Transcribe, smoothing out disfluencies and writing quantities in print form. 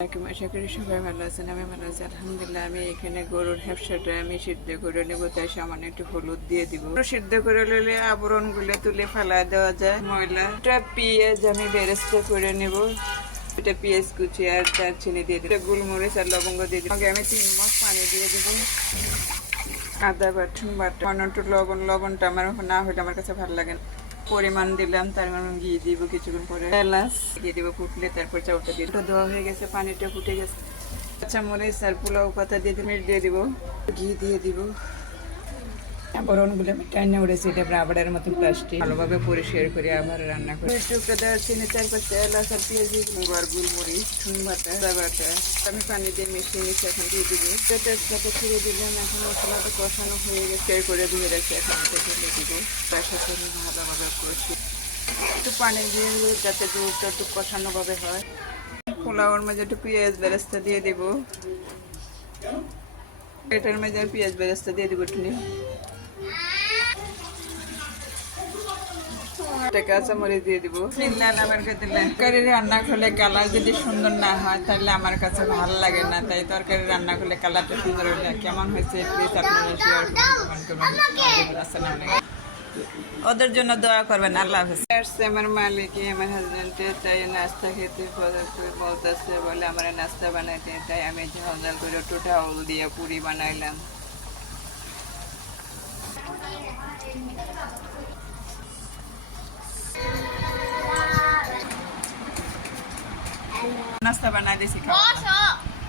আশা করি সবাই ভালো আছেন। আমি ভালো আছি আলহামদুলিল্লাহ। আমি এখানে গরুর হ্যাপসাটা আমি সিদ্ধ করে নেবো, তাই সামান্য একটু হলুদ দিয়ে দিব। সিদ্ধ করে নিলে আবরণ গুলো তুলে ফেলা দেওয়া যায় ময়লা। এটা পেঁয়াজ আমি বেরেস্তা করে নেব। এটা পেঁয়াজ কুচি আর দারচিনি দিয়ে দিব, গোলমরিচ আর লবঙ্গ দিয়ে দিব। আমি 3 মাস পানি দিয়ে দিব। আদা বাটন একটু লবণটা আমার না হলে আমার কাছে ভালো লাগে না। পরিমাণ দিলাম, তার মানে ঘি দিব কিছুক্ষণ পরে, এলাচ দিয়ে দিব, ফুটলে তারপর চাউলটা দিয়ে দেওয়া হয়ে গেছে, পানিটা ফুটে গেছে। কাঁচামরিচ আর পোলাও পাতা দিয়ে দিয়ে দিব, ঘি দিয়ে দিব। আবরণগুলো আমি টাইনে উড়েছি, এটা রাবারের মতো প্লাস্টিক, ভালোভাবে পরিষ্কার করে আবার রান্না করি। টুকটা দারচিনি, 4-5টা এলাচ আর পেঁয়াজ, গোলমরিচ, বাটা আমি পানি দিয়ে মিশিয়ে এখন দিয়ে দিব। তেজপাতা ছিঁড়ে দিলাম। এখন মশলাটা কষানো হয়ে গেছে, করে ধুয়ে রাখছি, এখন এটা ঢেলে দিব। তার সাথে আমি ভালোভাবে কষি, একটু পানি দিয়ে যাতে দুধটা একটু কষানো ভাবে হয়। পোলাওর মাঝে একটু পেঁয়াজ বেরেস্তা দিয়ে দিব। এটার মাঝে আমি পেঁয়াজ বেরেস্তা দিয়ে দিব একটু। কাঁচামরিচ দিয়ে দিব। তরকারি রান্না করলে কালার যদি সুন্দর না হয় তাহলে আমার কাছে ভালো লাগে না, তাই তরকারি রান্না করলে কালারটা সুন্দর হলে কেমন হয়েছে প্লিজ আপনারা শেয়ার করবেন, কমেন্ট করবেন। আসসালামু আলাইকুম। ওদের জন্য দোয়া করবেন। আল্লাহ হাফেজ। আমার মালিক আমার হাজবেন্ডে তাই নাস্তা খেতে বলতেছে, বলে আমার নাস্তা বানাইতে, তাই আমি ঝাল ঝাল করে একটু ঢাউল দিয়ে পুরি বানাইলাম। নাস্তা বানাই দিয়েছি, খাওয়া।